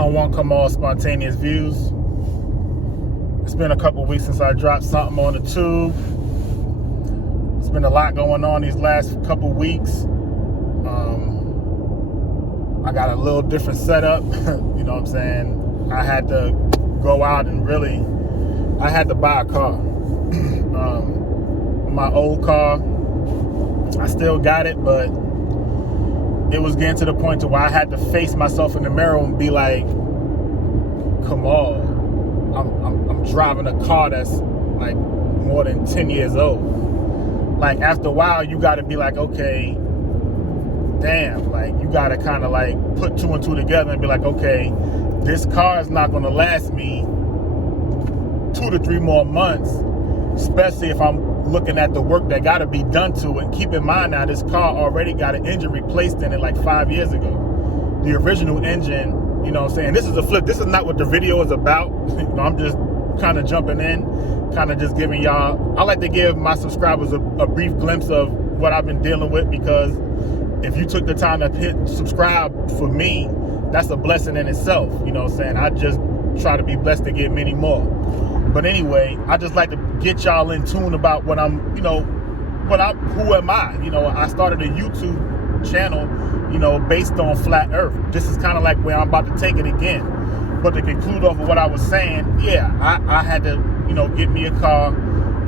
Come one, come all, spontaneous views. It's been a couple weeks since I dropped something on the tube. It's been a lot going on these last couple weeks. I got a little different setup. You know what I'm saying? I had to go out and I had to buy a car. My old car, I still got it, but it was getting to the point to where I had to face myself in the mirror and be like, come on, I'm driving a car that's like more than 10 years old. Like after a while, you got to be like, okay, damn, like you got to kind of like put two and two together and be like, okay, this car is not going to last me 2 to 3 more months, especially if I'm looking at the work that got to be done to it. Keep in mind now, this car already got an engine replaced in it like 5 years ago. The original engine, you know what I'm saying? This is a flip. This is not what the video is about. You know, I'm just kind of jumping in, kind of just giving y'all, I like to give my subscribers a brief glimpse of what I've been dealing with, because if you took the time to hit subscribe for me, that's a blessing in itself. You know what I'm saying? I just try to be blessed to get many more. But anyway, I just like to get y'all in tune about what I'm, you know, who am I? You know, I started a YouTube channel, you know, based on flat earth. This is kind of like where I'm about to take it again. But to conclude off of what I was saying, yeah, I had to, you know, get me a car.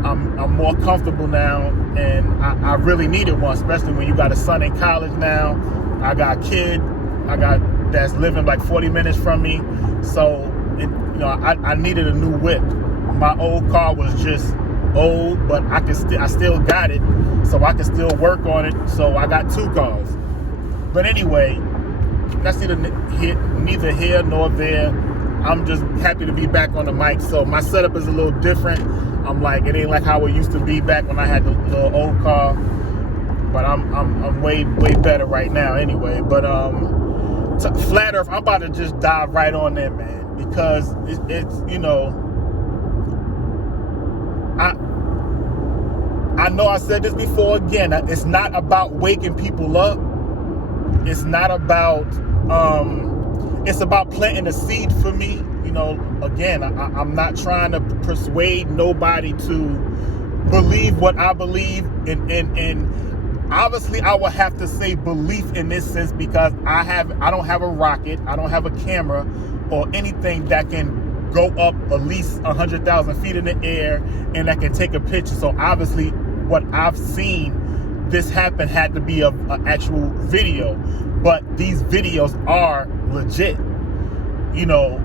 I'm more comfortable now, and I really needed one, especially when you got a son in college now. I got a kid that's living like 40 minutes from me. So, you know, I needed a new whip. My old car was just old, but I still got it, so I can still work on it. So I got 2 cars. But anyway, that's neither here nor there. I'm just happy to be back on the mic. So my setup is a little different. I'm like, it ain't like how it used to be back when I had the little old car. But I'm way better right now anyway. But Flat Earth, I'm about to just dive right on there, man, because it's you know, I know I said this before. Again, it's not about waking people up. It's not about it's about planting a seed for me. You know, again, I'm not trying to persuade nobody to believe what I believe and obviously I will have to say belief in this sense, because I don't have a rocket, I don't have a camera or anything that can go up at least 100,000 feet in the air and that can take a picture. So obviously what I've seen this happen had to be an actual video, but these videos are legit. You know,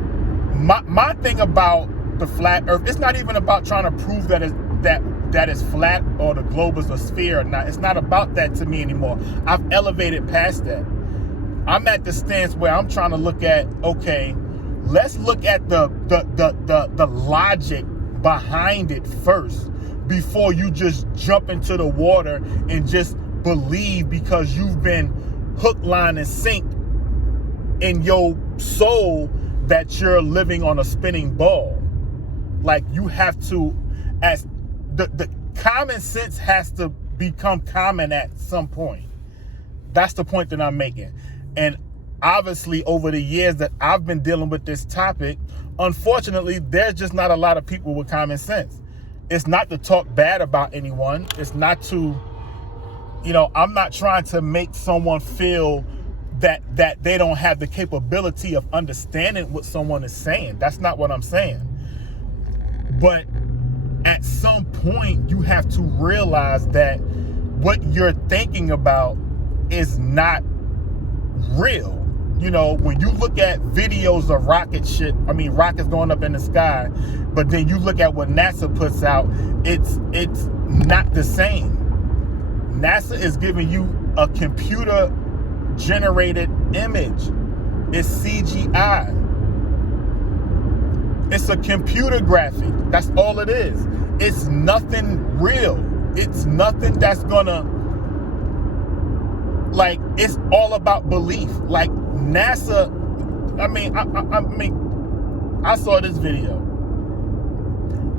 my thing about the flat earth, it's not even about trying to prove that it's flat or the globe is a sphere or not. It's not about that to me anymore. I've elevated past that. I'm at the stance where I'm trying to look at, okay, let's look at the logic behind it first before you just jump into the water and just believe because you've been hook, line, and sink in your soul that you're living on a spinning ball. Like, you have to, as the common sense has to become common at some point. That's the point that I'm making. And obviously over the years that I've been dealing with this topic, unfortunately, there's just not a lot of people with common sense. It's not to talk bad about anyone. It's not to, you know, I'm not trying to make someone feel that they don't have the capability of understanding what someone is saying. That's not what I'm saying. But at some point, you have to realize that what you're thinking about is not real. You know, when you look at videos of rockets going up in the sky, but then you look at what NASA puts out, it's not the same. NASA is giving you a computer generated image. It's CGI. It's a computer graphic. That's all it is. It's nothing real. It's nothing that's gonna, like, it's all about belief. Like NASA, I saw this video.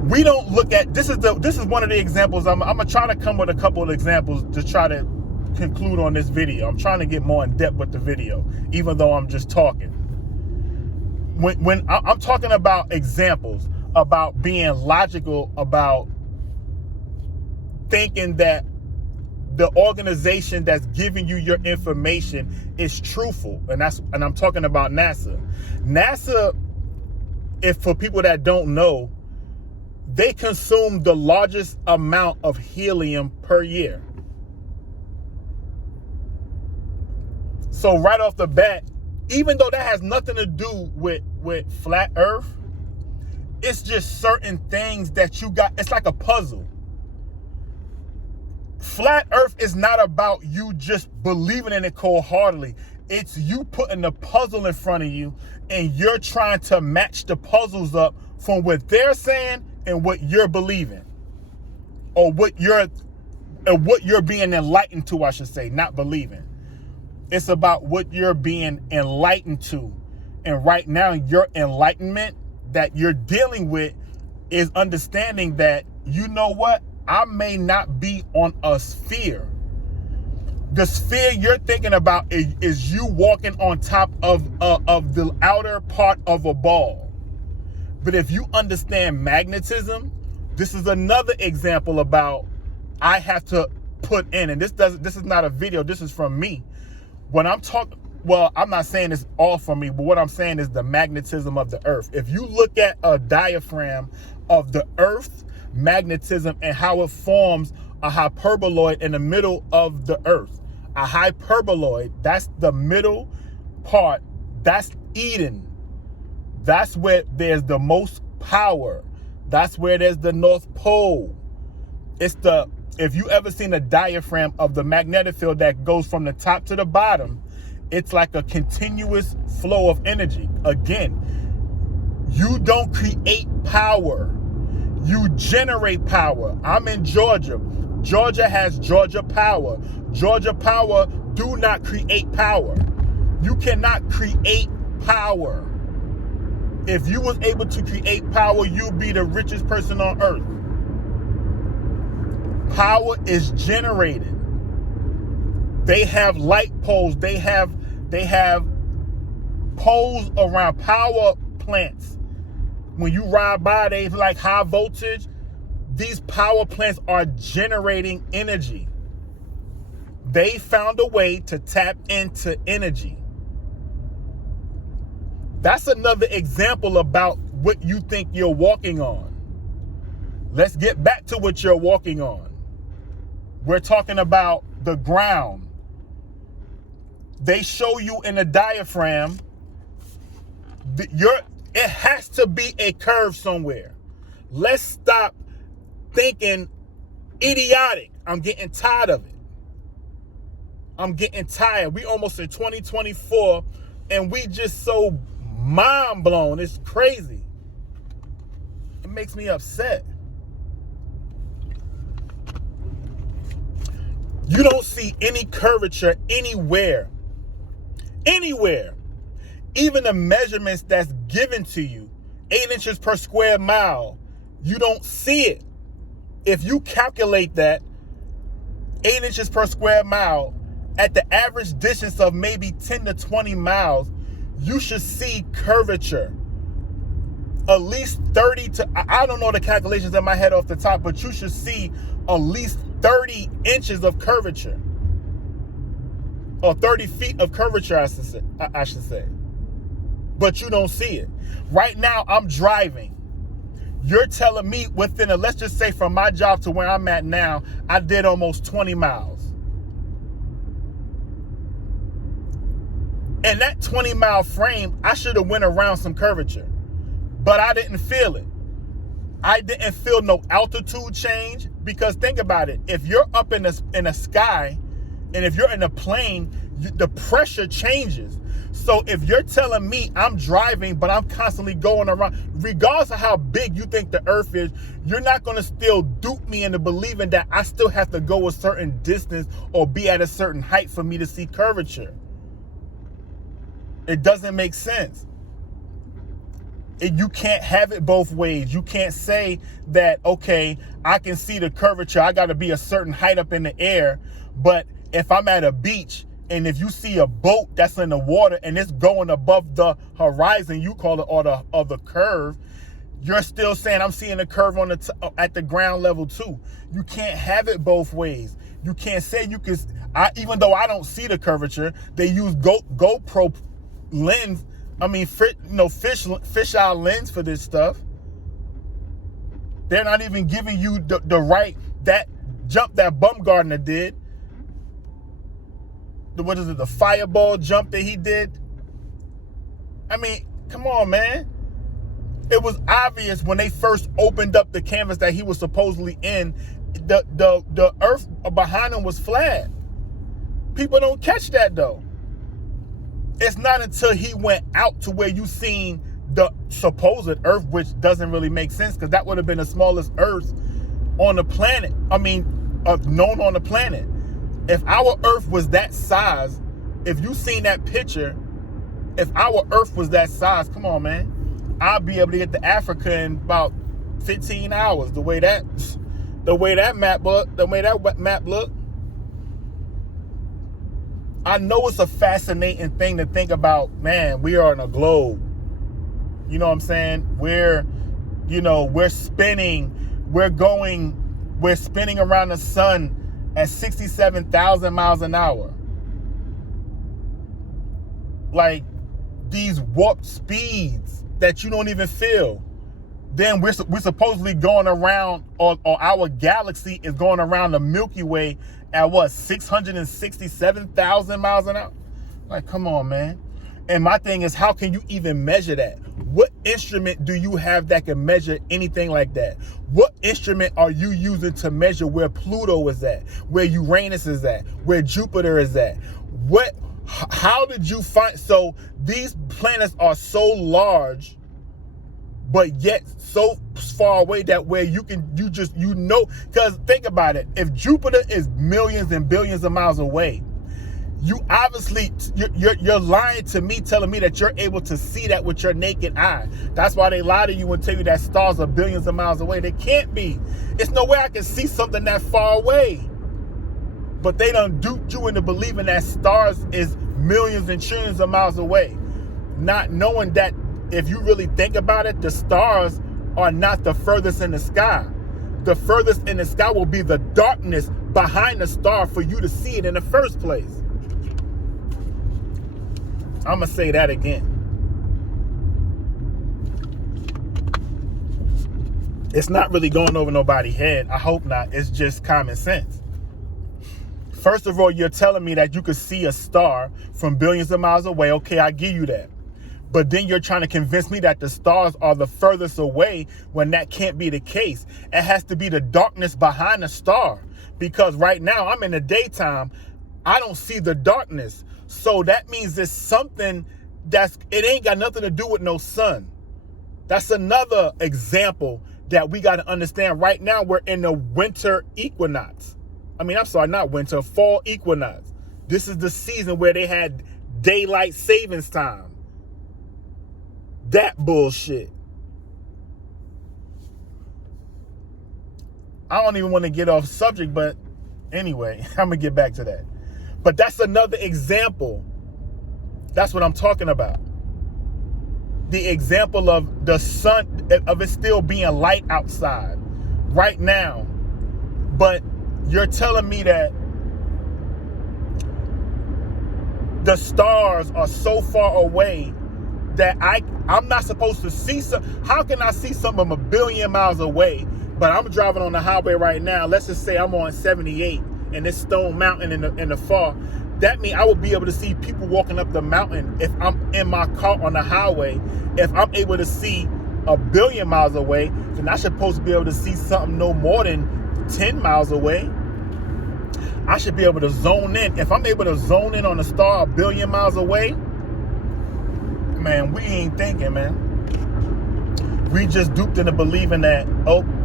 We don't look at, this is one of the examples. I'm gonna try to come with a couple of examples to try to conclude on this video. I'm trying to get more in depth with the video, even though I'm just talking. when I'm talking about examples, about being logical, about thinking that the organization that's giving you your information is truthful, and I'm talking about NASA. NASA, if for people that don't know, they consume the largest amount of helium per year. So right off the bat, even though that has nothing to do with flat earth, it's just certain things that you got. It's like a puzzle. Flat earth is not about you just believing in it cold-heartedly. It's you putting the puzzle in front of you and you're trying to match the puzzles up from what they're saying and what you're believing, or what you're being enlightened to, I should say, not believing. It's about what you're being enlightened to. And right now, your enlightenment that you're dealing with is understanding that, you know what? I may not be on a sphere. The sphere you're thinking about is you walking on top of the outer part of a ball. But if you understand magnetism, this is another example about I have to put in, and this is not a video, this is from me. When I'm talking, well, I'm not saying it's all from me, but what I'm saying is the magnetism of the earth. If you look at a diaphragm of the earth, magnetism, and how it forms a hyperboloid in the middle of the earth. A hyperboloid, that's the middle part, that's Eden. That's where there's the most power. That's where there's the North Pole. If you ever seen a diaphragm of the magnetic field that goes from the top to the bottom, it's like a continuous flow of energy. Again, you don't create power. You generate power. I'm in Georgia. Georgia has Georgia Power. Georgia Power do not create power. You cannot create power. If you was able to create power, you'd be the richest person on earth. Power is generated. They have light poles. They have poles around power plants. When you ride by, they like high voltage. These power plants are generating energy. They found a way to tap into energy. That's another example about what you think you're walking on. Let's get back to what you're walking on. We're talking about the ground. They show you in a diaphragm, it has to be a curve somewhere. Let's stop thinking idiotic. I'm getting tired of it. I'm getting tired. We almost in 2024 and we just so mind blown. It's crazy. It makes me upset. You don't see any curvature anywhere. Anywhere. Even the measurements that's given to you, 8 inches per square mile, you don't see it. If you calculate that, 8 inches per square mile, at the average distance of maybe 10 to 20 miles, you should see curvature. At least 30 to, I don't know the calculations in my head off the top, but you should see at least 30 inches of curvature. Or 30 feet of curvature, I should say. But you don't see it. Right now, I'm driving. You're telling me within let's just say from my job to where I'm at now, I did almost 20 miles. And that 20-mile frame, I should have went around some curvature. But I didn't feel it. I didn't feel no altitude change, because think about it. If you're up in the sky, and if you're in a plane, the pressure changes. So if you're telling me I'm driving, but I'm constantly going around, regardless of how big you think the earth is, you're not going to still dupe me into believing that I still have to go a certain distance or be at a certain height for me to see curvature. It doesn't make sense. You can't have it both ways. You can't say that, okay, I can see the curvature. I got to be a certain height up in the air. But if I'm at a beach And if you see a boat that's in the water and it's going above the horizon, you call it, or the curve, you're still saying I'm seeing a curve on at the ground level too. You can't have it both ways. You can't say you can. Even though I don't see the curvature, they use GoPro lens. Fisheye lens for this stuff. They're not even giving you the right, that jump that Bumgardner did. The fireball jump that he did? I mean, come on, man. It was obvious when they first opened up the canvas that he was supposedly in, the earth behind him was flat. People don't catch that though. It's not until he went out to where you seen the supposed earth, which doesn't really make sense because that would have been the smallest earth on the planet. Known on the planet. If our earth was that size, if you seen that picture, if our earth was that size, come on, man, I'll be able to get to Africa in about 15 hours. The way that map looked. I know it's a fascinating thing to think about, man, we are in a globe. You know what I'm saying? We're spinning around the sun at 67,000 miles an hour. Like these warp speeds that you don't even feel. Then we're supposedly going around, or our galaxy is going around the Milky Way at 667,000 miles an hour? Like, come on, man. And my thing is, how can you even measure that? What instrument do you have that can measure anything like that? What instrument are you using to measure where Pluto is at, where Uranus is at, where Jupiter is at? How did you find? So these planets are so large, but yet so far away that where because think about it. If Jupiter is millions and billions of miles away, you obviously, you're lying to me, telling me that you're able to see that with your naked eye. That's why they lie to you and tell you that stars are billions of miles away. They can't be. It's no way I can see something that far away. But they done duped you into believing that stars is millions and trillions of miles away. Not knowing that if you really think about it, the stars are not the furthest in the sky. The furthest in the sky will be the darkness behind the star for you to see it in the first place. I'm going to say that again. It's not really going over nobody's head. I hope not. It's just common sense. First of all, you're telling me that you could see a star from billions of miles away. Okay, I give you that. But then you're trying to convince me that the stars are the furthest away when that can't be the case. It has to be the darkness behind the star. Because right now, I'm in the daytime. I don't see the darkness. So that means there's something it ain't got nothing to do with no sun. That's another example that we got to understand. Right now, we're in the winter equinox. Fall equinox. This is the season where they had daylight savings time. That bullshit. I don't even want to get off subject, but anyway, I'm going to get back to that. But that's another example. That's what I'm talking about. The example of the sun, of it still being light outside right now. But you're telling me that the stars are so far away that I'm not supposed to see some. How can I see something a billion miles away, but I'm driving on the highway right now? Let's just say I'm on 78 and this Stone Mountain in the far. That means I will be able to see people walking up the mountain if I'm in my car on the highway. If I'm able to see a billion miles away, then I'm supposed to be able to see something no more than 10 miles away. I should be able to zone in. If I'm able to zone in on a star a billion miles away, man, we ain't thinking, man. We just duped into believing that,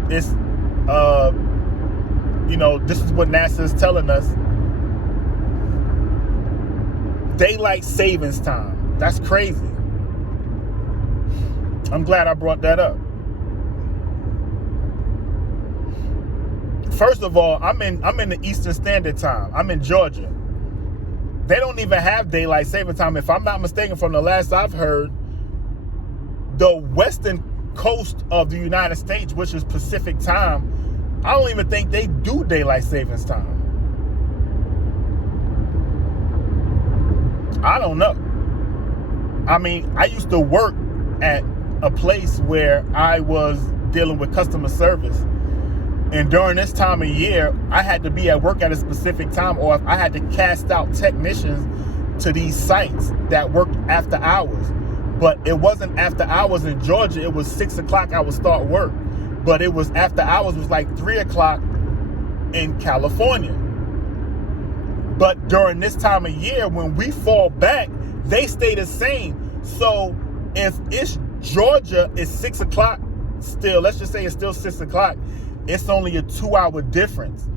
it's, this is what NASA is telling us. Daylight savings time. That's crazy. I'm glad I brought that up. First of all, I'm in the Eastern Standard Time. I'm in Georgia. They don't even have daylight saving time. If I'm not mistaken, from the last I've heard, the western coast of the United States, which is Pacific time, I don't even think they do daylight savings time. I don't know. I mean, I used to work at a place where I was dealing with customer service. And during this time of year, I had to be at work at a specific time, or if I had to cast out technicians to these sites that worked after hours. But it wasn't after hours in Georgia. It was 6 o'clock I would start work. But it was after hours, was like 3 o'clock in California. But during this time of year, when we fall back, they stay the same. So if it's Georgia, it's 6 o'clock still. Let's just say it's still 6 o'clock. It's only a 2-hour difference.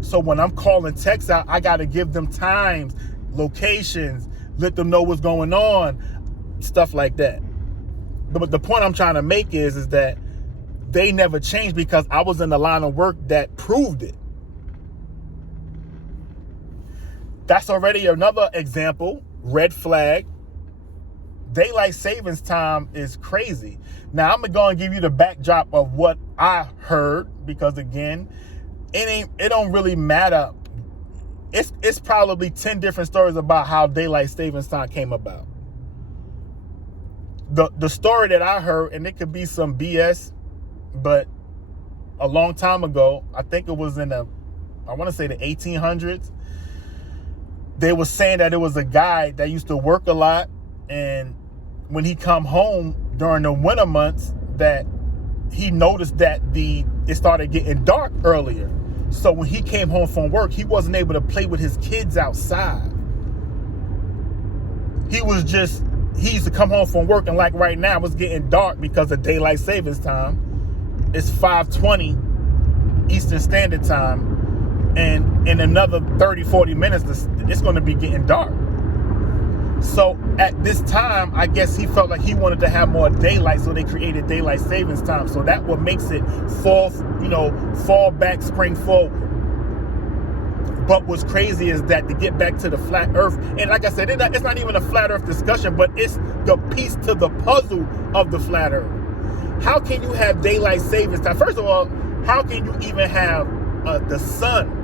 So when I'm calling techs out, I got to give them times, locations, let them know what's going on, stuff like that. But the point I'm trying to make is that they never changed, because I was in the line of work that proved it. That's already another example, red flag. Daylight savings time is crazy. Now, I'm going to give you the backdrop of what I heard, because again, it don't really matter. It's probably 10 different stories about how daylight savings time came about. The story that I heard, and it could be some BS, but a long time ago, I think it was in I want to say the 1800s, they were saying that it was a guy that used to work a lot, and when he come home during the winter months, that he noticed that it started getting dark earlier. So when he came home from work, he wasn't able to play with his kids outside. He used to come home from work, and like right now, it's getting dark because of daylight savings time. It's 5:20 Eastern Standard Time. And in another 30, 40 minutes, it's going to be getting dark. So at this time, I guess he felt like he wanted to have more daylight, so they created daylight savings time. So that what makes it fall back, spring forward. But what's crazy is that to get back to the flat earth, and like I said, it's not even a flat earth discussion, but it's the piece to the puzzle of the flat earth. How can you have daylight savings time? First of all, how can you even have the sun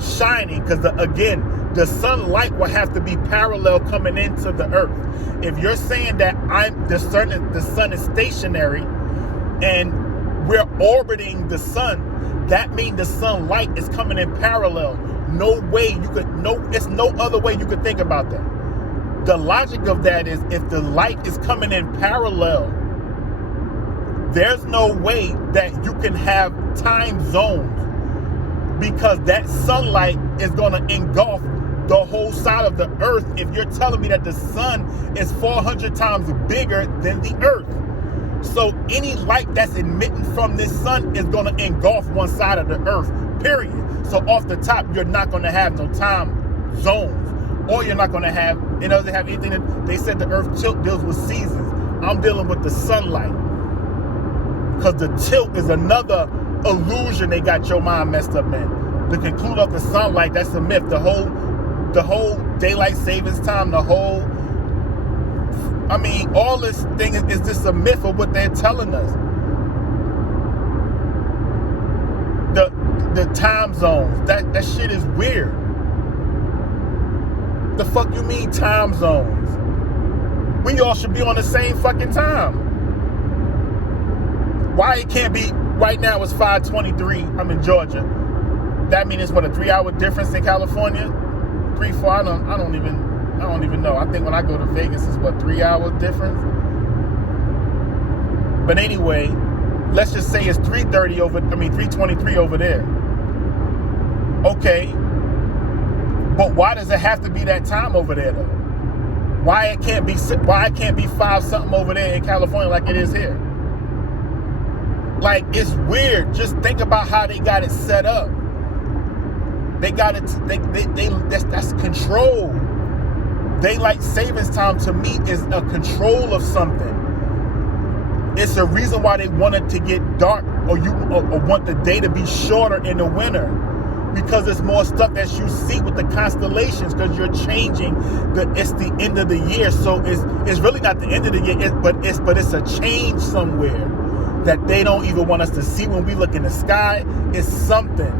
shining? Because the sunlight will have to be parallel coming into the earth. If you're saying that the sun is stationary and we're orbiting the sun, that means the sunlight is coming in parallel. It's no other way you could think about that. The logic of that is, if the light is coming in parallel, there's no way that you can have time zones, because that sunlight is going to engulf the whole side of the earth. If you're telling me that the sun is 400 times bigger than the earth, so any light that's emitting from this sun is going to engulf one side of the earth, period. So off the top, you're not going to have no time zones, or you're not going to have, they have anything they said the earth tilt deals with seasons. I'm dealing with the sunlight, because the tilt is another illusion they got your mind messed up in. To conclude off the sunlight, that's a myth. The whole daylight savings time, all this thing is just a myth of what they're telling us. The time zones, that shit is weird. The fuck you mean time zones? We all should be on the same fucking time. Why it can't be? Right now it's 5:23. I'm in Georgia. That means it's what, a 3-hour difference in California? 3, 4. I don't even know. I think when I go to Vegas, it's what, 3-hour difference. But anyway, let's just say it's 3:23 over there. Okay, but why does it have to be that time over there though? Why it can't be 5 something over there in California like it is here? Like, it's weird. Just think about how they got it set up. They got it. That's control. Daylight savings time to me is a control of something. It's a reason why they wanted to get dark, or want the day to be shorter in the winter. because it's more stuff that you see with the constellations, because you're changing it's the end of the year. So it's really not the end of the year, but it's a change somewhere that they don't even want us to see when we look in the sky. It's something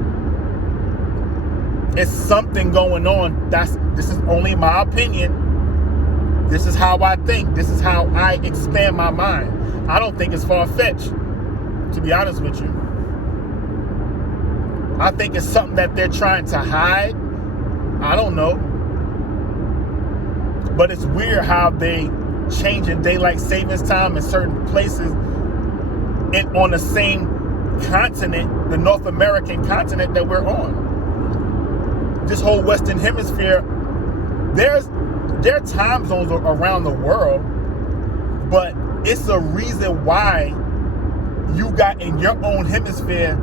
going on. This is only my opinion. This is how I think. This is how I expand my mind. I don't think it's far-fetched, to be honest with you. I think it's something that they're trying to hide. I don't know. But it's weird how they changing daylight savings time in certain places on the same continent, the North American continent that we're on. This whole Western Hemisphere, there are time zones around the world, but it's a reason why you got in your own hemisphere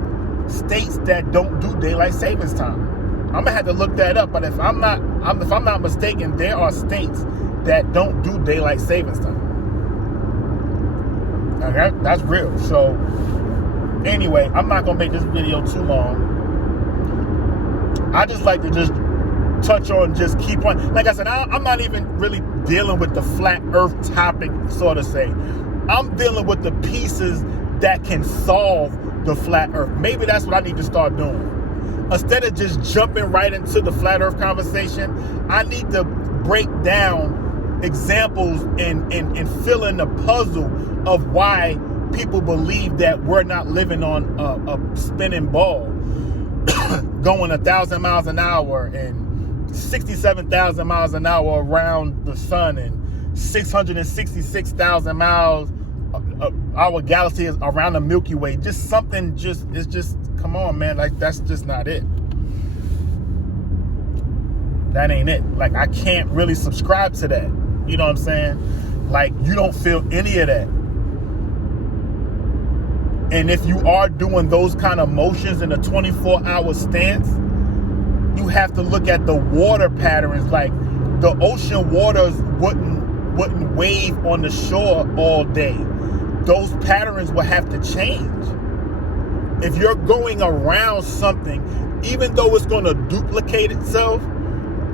states that don't do daylight savings time. I'm gonna have to look that up, but if I'm not mistaken, there are states that don't do daylight savings time. Okay, that's real. So anyway, I'm not gonna make this video too long. I just like to just touch on, just keep on. Like I said, I'm not even really dealing with the flat earth topic, so to say. I'm dealing with the pieces that can solve the flat earth. Maybe that's what I need to start doing. Instead of just jumping right into the flat earth conversation, I need to break down examples and fill in the puzzle of why people believe that we're not living on a spinning ball going 1,000 miles an hour and 67,000 miles an hour around the sun and 666,000 miles our galaxy is around the Milky Way. Just something it's just come on, man. Like, that's just not it. That ain't it. Like, I can't really subscribe to that. You know what I'm saying? Like, you don't feel any of that. And if you are doing those kind of motions in a 24-hour stance, you have to look at the water patterns. Like, the ocean waters wouldn't wave on the shore all day. Those patterns will have to change. If you're going around something, even though it's going to duplicate itself,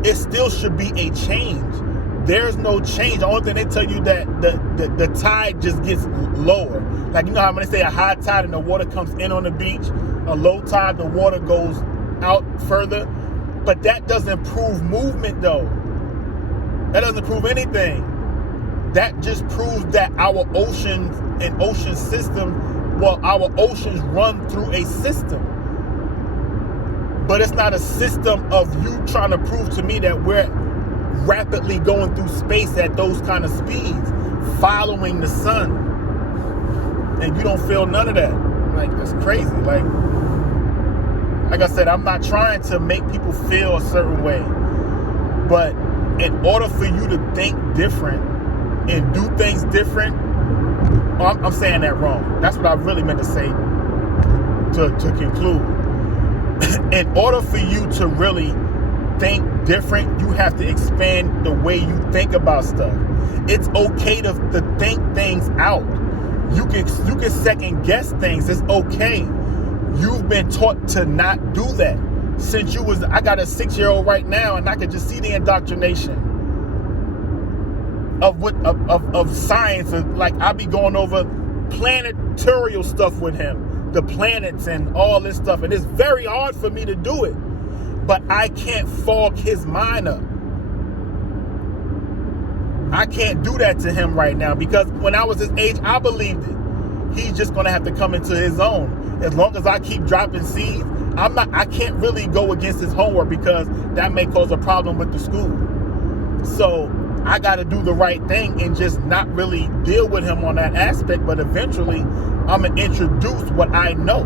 it still should be a change. There's no change. The only thing they tell you that the tide just gets lower. Like, you know how when they say a high tide and the water comes in on the beach, a low tide, the water goes out further. But that doesn't prove movement, though. That doesn't prove anything. That just proves that our oceans and ocean system, well, our oceans run through a system. But it's not a system of you trying to prove to me that we're rapidly going through space at those kind of speeds, following the sun. And you don't feel none of that. Like, that's crazy. Like I said, I'm not trying to make people feel a certain way. But in order for you to think different and do things different, I'm saying that wrong. That's what I really meant to say to conclude. In order for you to really think different, you have to expand the way you think about stuff. It's okay to think things out. You can second guess things. It's okay. You've been taught to not do that since you was. I got a 6-year-old right now, and I can just see the indoctrination of science. Like, I be going over planetarial stuff with him, the planets and all this stuff, and it's very hard for me to do it. But I can't fog his mind up. I can't do that to him right now, because when I was his age, I believed it. He's just gonna have to come into his own. As long as I keep dropping seeds, I can't really go against his homework, because that may cause a problem with the school. So I gotta do the right thing and just not really deal with him on that aspect, but eventually I'm gonna introduce what I know.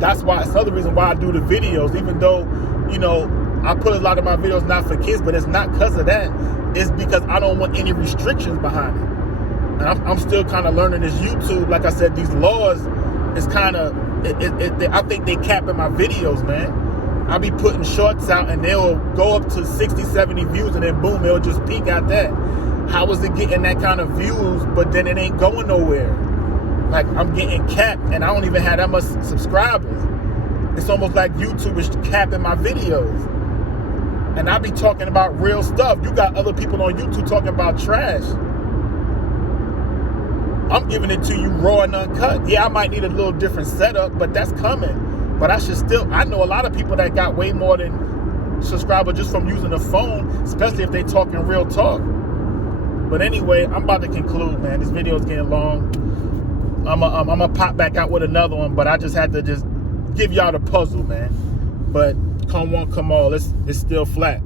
That's why, it's another reason why I do the videos, even though, you know, I put a lot of my videos not for kids, but it's not because of that. It's because I don't want any restrictions behind it. And I'm still kind of learning this YouTube. Like I said, these laws is kind of, I think they capping my videos, man. I'll be putting shorts out and they'll go up to 60, 70 views, and then boom, they'll just peak at that. How is it getting that kind of views, but then it ain't going nowhere? Like, I'm getting capped and I don't even have that much subscribers. it's almost like YouTube is capping my videos. And I be talking about real stuff. You got other people on YouTube talking about trash. I'm giving it to you raw and uncut. Yeah, I might need a little different setup, but that's coming. But I know a lot of people that got way more than subscribers just from using a phone, especially if they talking real talk. But anyway, I'm about to conclude, man. This video is getting long. I'm gonna pop back out with another one, but I just had to just give y'all the puzzle, man. But come one, come all, it's still flat.